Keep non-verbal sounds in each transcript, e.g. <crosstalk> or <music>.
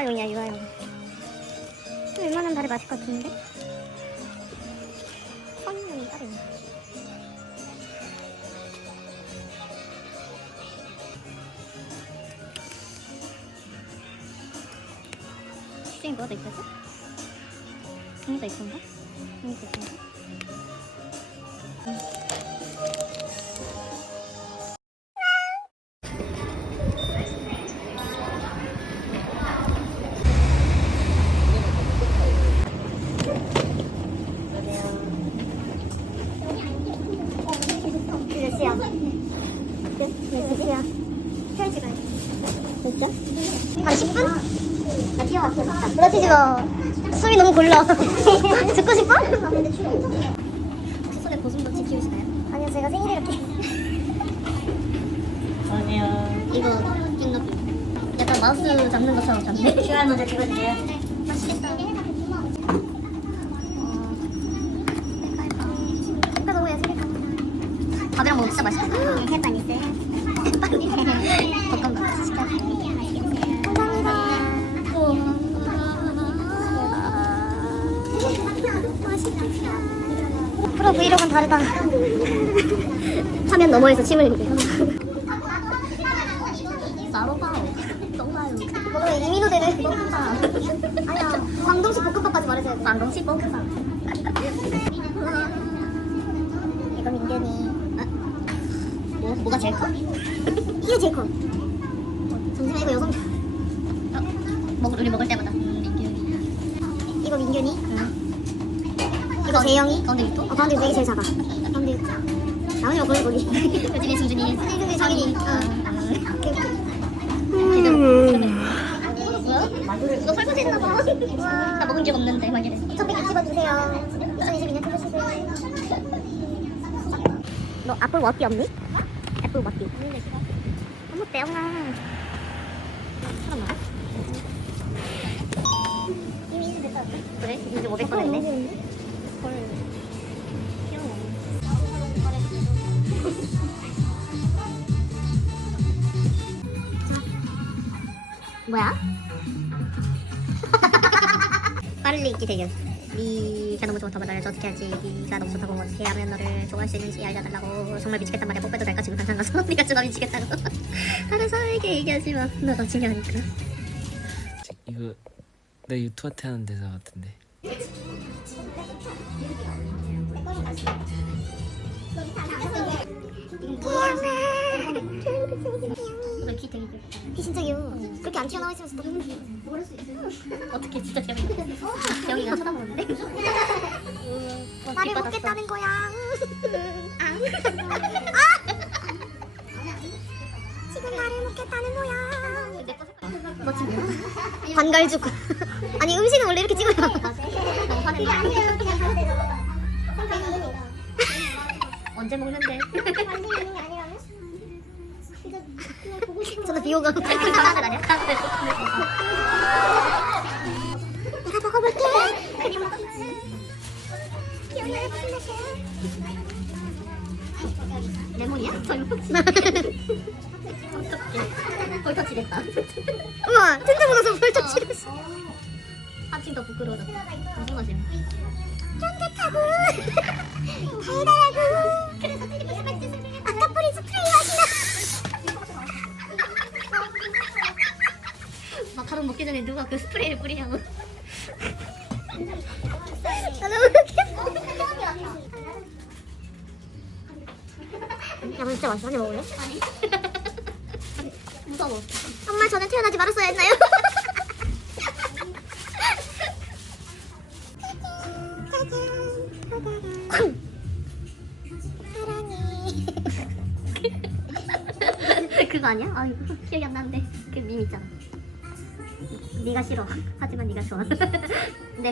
유아용이야 유아용 웬만하면 다리 마실 것 같은데 성인용이 따로 있네 수정이 뭐가 더 있었지? 종이도 있던가? 종이도 있던가? 몇 골라. <laughs> 듣고 싶어? 손에 고슴도치 키우시나요? 아니요, 제가 생일에 이렇게. 아니요. 이거 띵거 약간 마우스 잡는 것처럼 잡네. <laughs> 시간 먼저 찍어주세요. 밥이랑 먹으면 진짜 맛있겠다. 햇반 있어요? 햇반. 프로 브이로그는 다르다. 화면 너머에서 침을 흘리네요. 나로바오. 너무나요. 뭐 이민호 되는 아니야. 광동식 볶음밥까지 말해줘야 돼. 광동식 볶음밥. 이거 민견이. 뭐 뭐가 제일 커? 이게 제일 커. 정신아 이거 여성. 어? 먹 우리 먹을 때마다. 음, 민견이. 이거 민견이. 이거 재영이. 가운데 미토. 어 가운데 이게 제일 작아. 가운데 나머지 뭐 거기 거기. 요즘에 승준이. 승준이. 지금 이거 설거지 했나 봐 나 먹은 적 없는데 막 이래 토핑 집어주세요 2022년 토요시너 애플 워티 없니? 애플 워티 너무 떼영아 사람 많아? 이미 이제 됐다 그래? 이제 500번 했네 뭐야? <laughs> 빨리 읽기 대결. 네가 너무 좋다고 말해서 어떻게 하지? 네가 너무 좋다고 어떻게 하면 너를 좋아할 수 있는지 알려달라고. 정말 미치겠단 말이야. 뽀빼도 될까 지금 당장 가서 네가 진짜 미치겠다고. <laughs> 다른 사람에게 얘기하지 마. 너가 중요하니까. 이거 내 유튜브한테 하는 대사 같은데 안 튀어나와 있으면서 너무 귀여워. 모를 수 있어. <laughs> 어떻게 진짜 재밌다. 재영이가 쳐다보는데? 나를 먹겠다는 거야. 아. 지금 나를 먹겠다는 거야. 너 지금 반갈죽. <laughs> 아니 음식은 원래 이렇게 찍어야. 너무 화낸다. <laughs> 언제 먹는데? 저도 카드 아니야? 카드. 내가 먹어볼게. 레몬이야? 어떡해. 벌터치 됐다. 우와, 진짜 묻어서 벌터치 됐어. 한층 더 부끄러워졌다. 무슨 맛이야? <laughs> 쫀득하고 <laughs> 달달하고 누가 그 스프레이를 뿌리냐고. 아 너무 웃겨. 야, 진짜 맛있어. 한입 먹을래? 아니. <laughs> 무서워. 엄마 저는 태어나지 말았어야 했나요?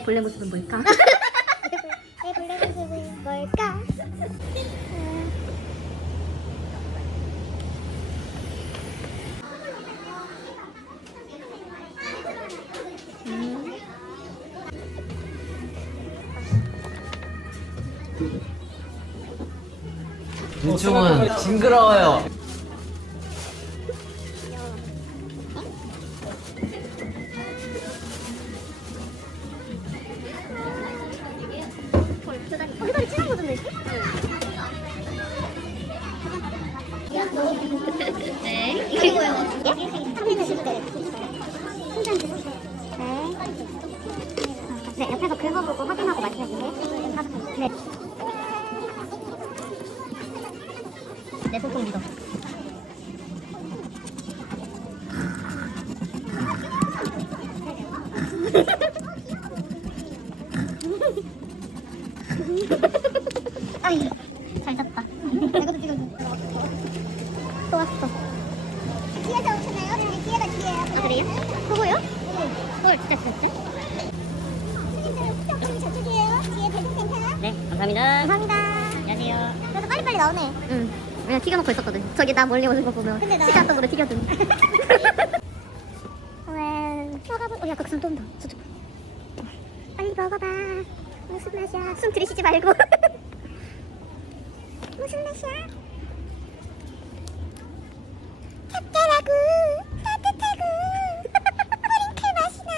본래 모습은 뭘까? 내 본래 모습은 뭘까? 유충은 징그러워요 দেখো কোন দিকে 멀리 오는 거 보면 시간적으로 튀겨준. 왜? 먹어봐. 어, 야, 거기서. 저쪽. 빨리 먹어봐. 무슨 맛이야? 숨 들이쉬지 말고. <laughs> 무슨 맛이야? 짭짤하고 따뜻하고 뿌링클 맛이 나.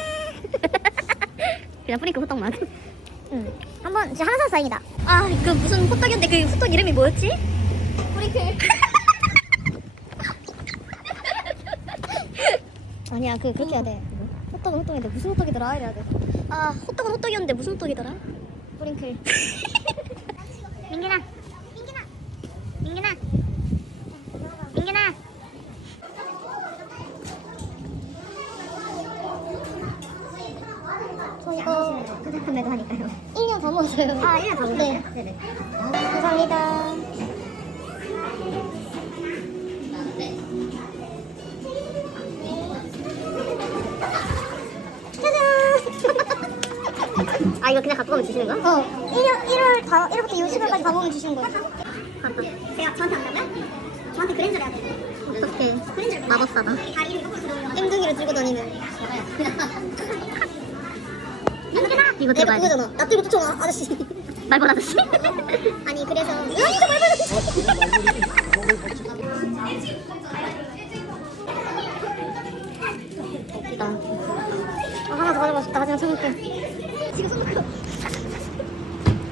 <laughs> 그냥 뿌링클 호떡 맛. 응. 한번 진짜 사서 다행이다. 아, 그 무슨 호떡이었는데 그 호떡 이름이 뭐였지? 뿌링클. <laughs> 아니야, 그 그렇게 해야 돼. 호떡은 호떡인데 무슨 호떡이더라 이래야 돼. 아, 호떡은 호떡이었는데 무슨 호떡이더라? 뿌링클. 민기나. 민기나. 민기나. 민기나. 저 이거 부탁한매도 하니까요. 1년 더 먹었어요. 아, 1년 더 먹었어요? 네. 네네. 감사합니다. 이거 그냥 갖고 가면 주시는 거야? 어. 1월, 1월 다, 1월부터 60일까지 다 먹으면 주시는 거야. 제가 저한테 안다고요? 저한테 그랜저를 해야 돼. 어떡해. 마법사다. 다리를 거꾸로. 땡둥이를 들고 다니는. 이거 들어가야 돼. 그거잖아. 나 들고 쫓아와, 아저씨. 말벌 아저씨? <laughs> 아니, 그래서. 야, 이거 말벌 아저씨! 웃기다. 아, 하나 더 가져가고 싶다. 하지만 참을게. 지금 손 놓고.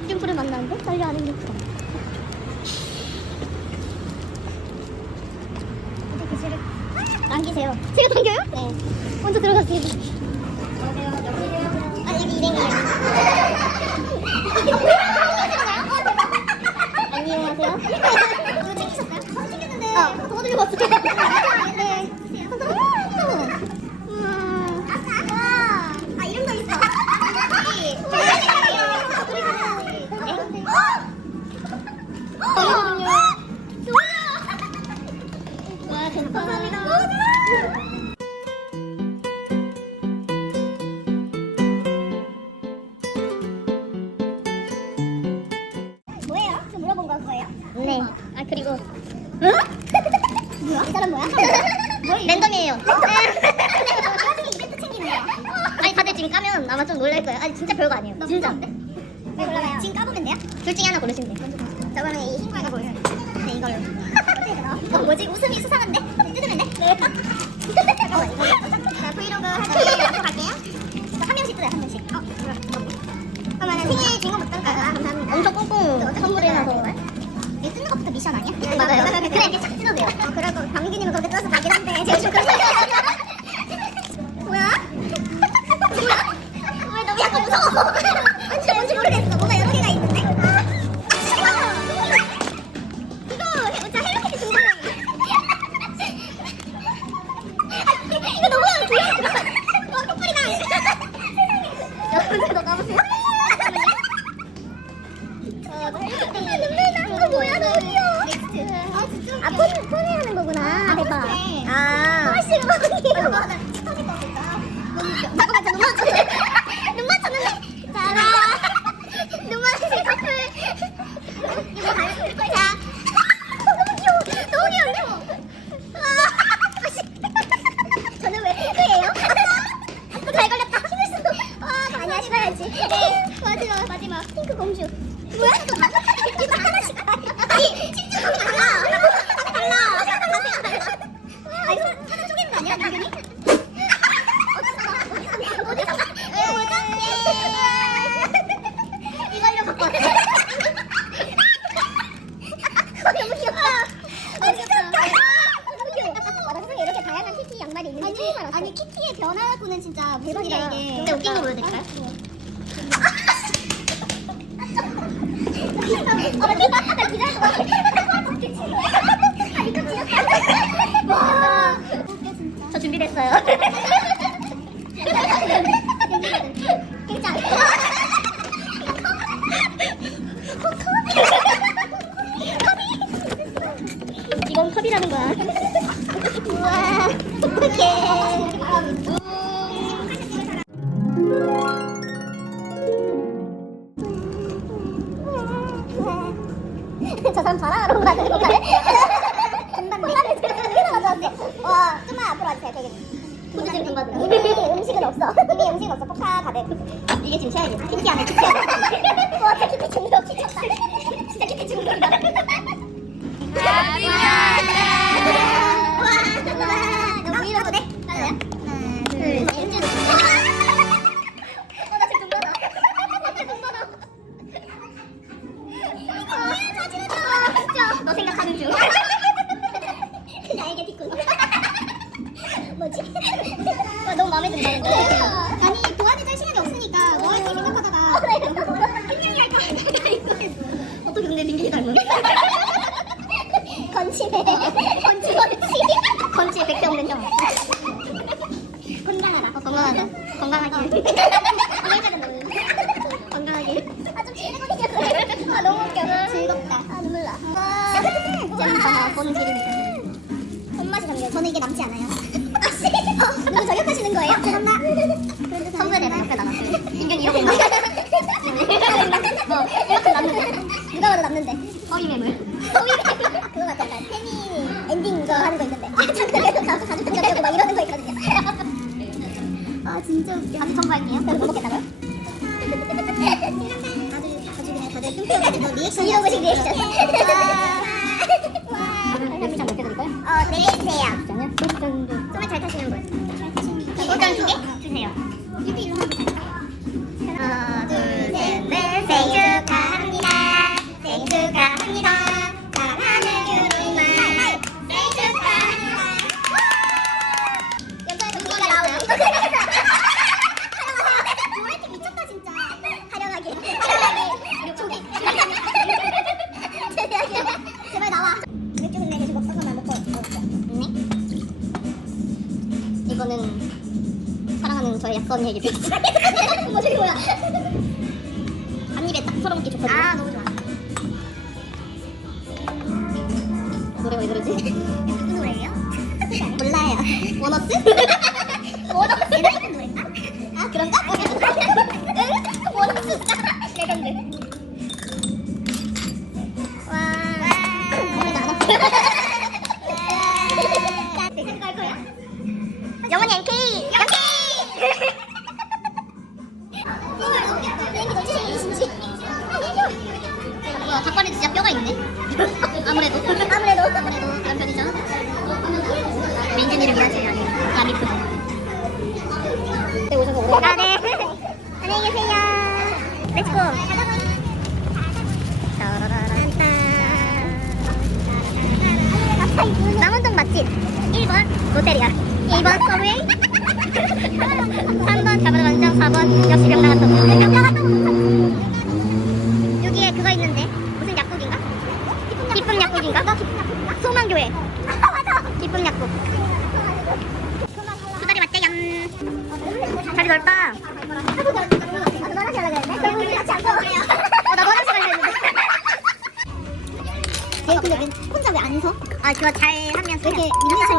dim플을 만나는데? 달려 안 했네. 이제 교실을 남기세요. 제가 당겨요? 네. 먼저 들어가세요. 아, 여기 일행이에요. 안녕하세요. 이거 챙기셨어요? 저 챙겼는데. 어, 저거 들고 왔어요. 아니 아니에요. 진짜. 왜 골라봐요? 지금 까보면 돼요? 둘 중에 하나 고르시면 돼요. 자 그러면 이 흰 거가 보여요. 네 이걸로. <laughs> 어떻게? 어 뭐지? 웃음이 수상한데? 뜯으면 돼? 네. 잠깐만 <laughs> 이거. 자 브이로그 앞으로 <laughs> 갈게요. 자, 한 명씩 뜯어요 한 명씩. 어 그럼. 그러면 생일 주인공부터 뜯을까요? 아, 감사합니다. 엄청 꽁꽁 선물해놔서 이거 뜯는 것부터 미션 아니야? 맞아요. 그래 이렇게 착 뜯어도 돼요. 어, 그래도 강민기님은 그렇게 뜯어서 가긴 한데 제가 좀 그렇 왜 <laughs> 저 준비됐어요. 1번 로테리아 2번 서브웨이 3번 가바다 광장 4번 역시 병 나갔던 병 나갔던 거 여기에 그거 있는데. 무슨 약국인가? 기쁨 약국인가? 소망교회. 기쁨 약국. 수다리 맞대 얌 자리 넓다. 어, 네, 혼자 왜 안 서? 아 그거 잘 하면 되게 미니처럼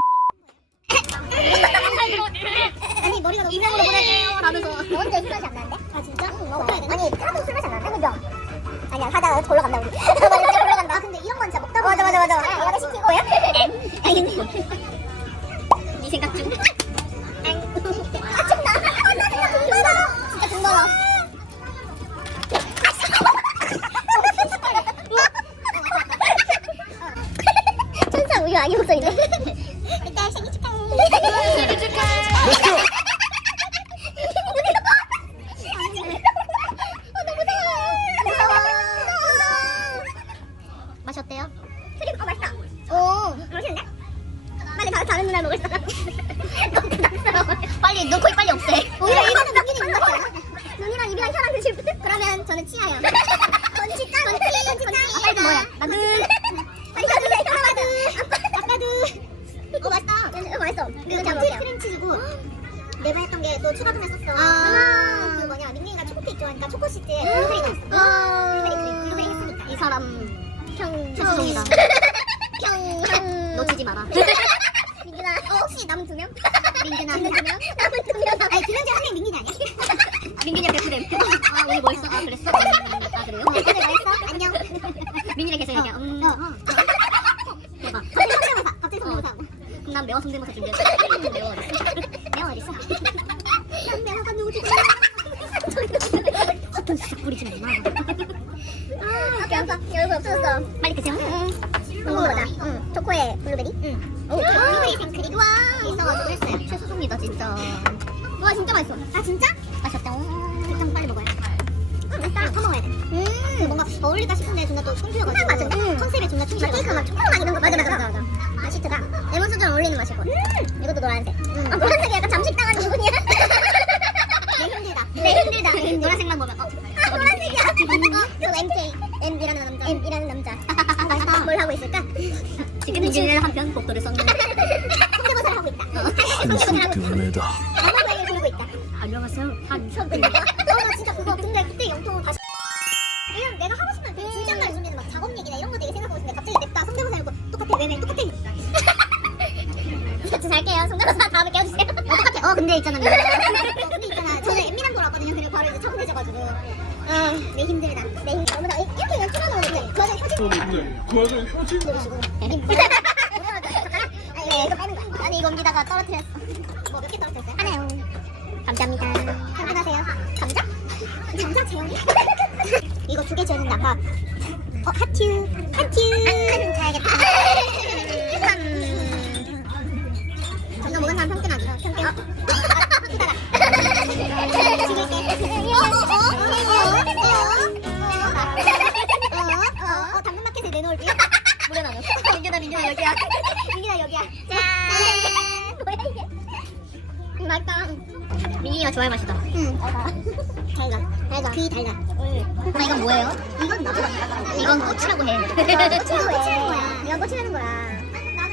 내가 했던 게 또 추가 등했었어. 아. 아, 음. 아. 그 뭐냐 민민이가 초코 케이크 좋아하니까 초코 시트에 블루베리가 있어. 이 사람 평 최수종이다. 평 놓치지 마라. <laughs> 민규나 어, 혹시 남은 두 명? 민규나 남은 두 명? 남은 두 명. 아니 두 명째 한명 민규 아니야? 아, 민규냐 베프렘. 어, 어, 어. 아 오늘 뭐 했어? 아 그랬어? 아 그래요? 오늘 뭐 했어? 안녕. 민규랑 계속 얘기해. 음. 대박. 성대모사. 갑자기 성대모사. 그럼 난 매워 성대모사 준비했어. 매워. 어딨어? 매워 어딨어? 난 매워가 누구 죽여? 어떤 쑥 뿌리지 마. 아, 아빠, 아빠. 얼굴 없어졌어. 빨리 드세요. 응. 먹어보자. 응. 초코에 블루베리. 응. 오, 블루베리 생크림. 와. 있어가지고 했어요. 최소송이다, 진짜. 와, 진짜 맛있어. 아, 진짜? 맛있었다. 일단 빨리 먹어야 돼. 응, 일단 퍼먹어야 돼. 음. 뭔가 어울릴까 싶은데 존나 또 충실해가지고. 맞아. 컨셉에 존나 충실해. 케이크 막 초코맛 이런 거. 맞아, 맞아, 맞아. 맞아. 아, 시트가 레몬 수저랑 어울리는 거야. 음. 이것도 노란색. 아, 노란색이 약간 잠 식 당한 기분이야. 내 힘들다. <laughs> 내 힘들다. 노란색만 보면 어. 아, <laughs> 노란색이야. 어, <laughs> 저 MK. M이라는 남자. M이라는 남자. 뭘 하고 있을까? 지금 민준이는 한편 복도를 썼는데. 성대모사를 하고 있다. 성대모사를 하고 있다. 등매다. 아마바이를 부르고 있다. 안녕하세요. 한성근입니다. 근데 있잖아. 어, 근데 있잖아. 저는 엠미랑 돌아왔거든요. 그리고 바로 이제 차분해져가지고. 아, 내 힘들다. 내 힘들다. 어머나, 이렇게 그냥 틀어놓으면 그 와중에 사진 그 와중에 사진 누르시고. 응. 아 이건 뭐예요? 이건 뭐죠? 이건 꼬치라고 해. 꼬치라고 해. 꼬치는 거야. 이건 꼬치라는 거야.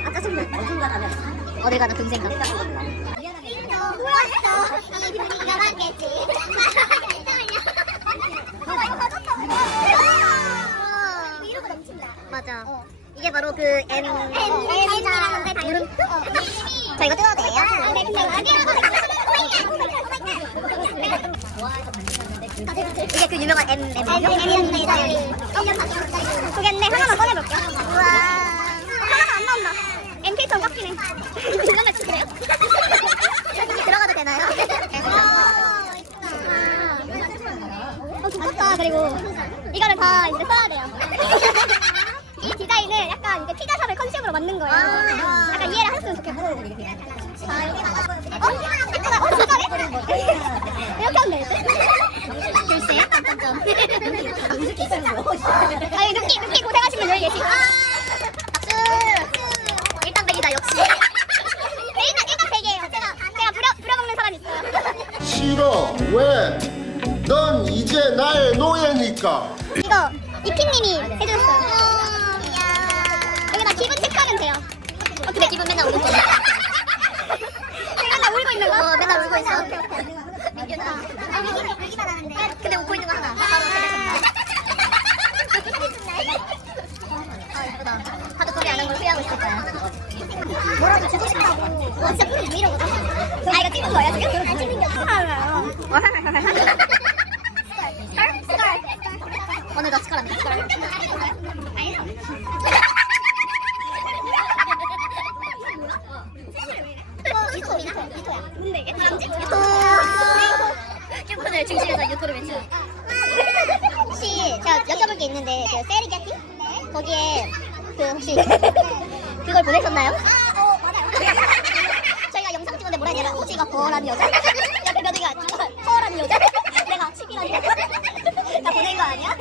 아까 좀 어딘가 가면. 가나. 몰랐어. 이 분위기가 맞겠지. 이러고 넘친다. 맞아. 이게 바로 그 M M이라는 데 물음. 저 이거 뜯어도 돼요? 네, 이게 그 유명한 M M M 그겠네 하나만 꺼내볼게. 우와. 하나가 안 나온다. M 캐릭터 깎이네. 이거만 좀 그래요? 들어가도 되나요? 어 두껍다 그리고 이거를 다 이제 써야 돼요. 이 디자인을 약간 이제 피자샵의 컨셉으로 만든 거예요. 약간 이해를 하셨으면 좋겠고. 아, 여기 어? 잠깐만, 어, 진짜네? 이렇게 하면 되겠지? 글쎄요? 아니, 늦게 고생하신 분 여기 계시고. 박수! 일단 백이다, 역시. 네, 일단, 일단 백이에요. 제가, 제가 부려, 부려먹는 사람이 있어요. 싫어. 왜? 넌 이제 나의 노예니까. 이거 이피님이 해주셨어요. 여기다 기분 체크하면 돼요. 어떻게 기분 맨날 울고 있어? 맨날 울고 있는 거? 어, 맨날 울고 있어. 아. 근데 웃고 있는 거 하나. 바로 아, 예쁘다. 하도 소리 안한걸 후회하고 있을 거야. 뭐라도 주고 싶다고. 와, 진짜 뿌리 왜 이러거든? 아, 이거 찍은 거야, 지금? 안 찍는 게 없어. 스컬? 스컬? 오늘 나 스컬합니다, 스컬. 어, 유토미나? 유토야. 뭔데 이게? 뭐지? 유토. 큐폰을 중심에서 유토를 외쳐. 혹시 제가 여쭤볼 게 있는데 그 세리게티? 거기에 그 혹시 그걸 보내셨나요? 아, 어, 맞아요. 저희가 영상 찍었는데 뭐라 되나? 혹시 이거 거라는 여자? 옆에 며느리가 거라는 여자? 내가 10이라는 여자? 나 보낸 거 아니야?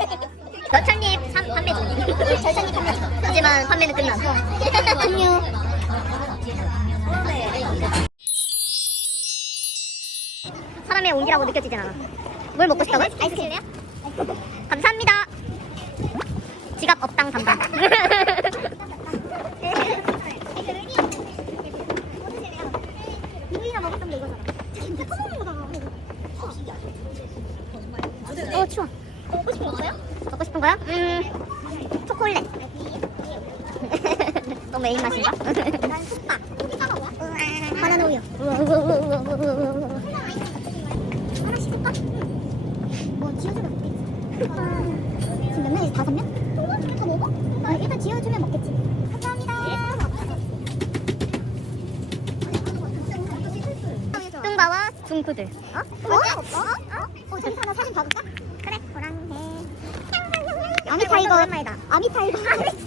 너창잎 판매 중. 절창잎 판매 중. 하지만 판매는 끝났어. 안녕. 사람의 온기라고 느껴지진 않아. 뭘 먹고 싶다고요? 아이스크림이요? Oh, my God.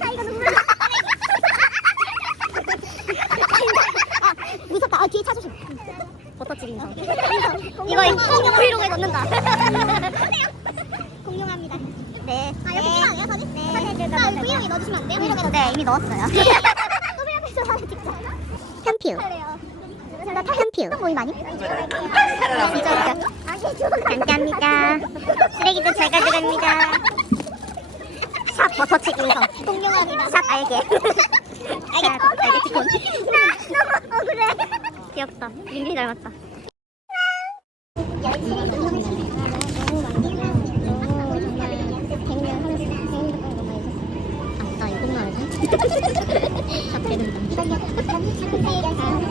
左右左右左右左右左右左た左右左右左右左右左右左